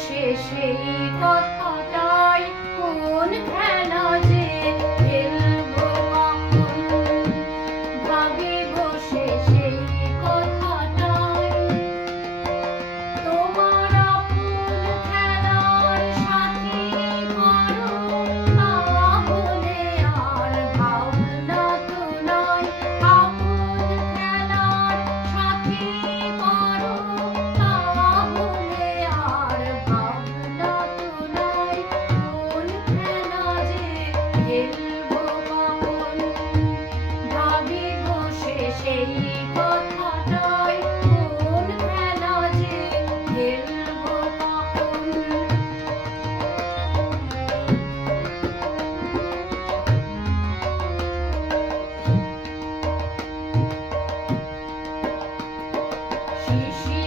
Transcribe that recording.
বসে সেই কথাটাই কোন বসে She, she.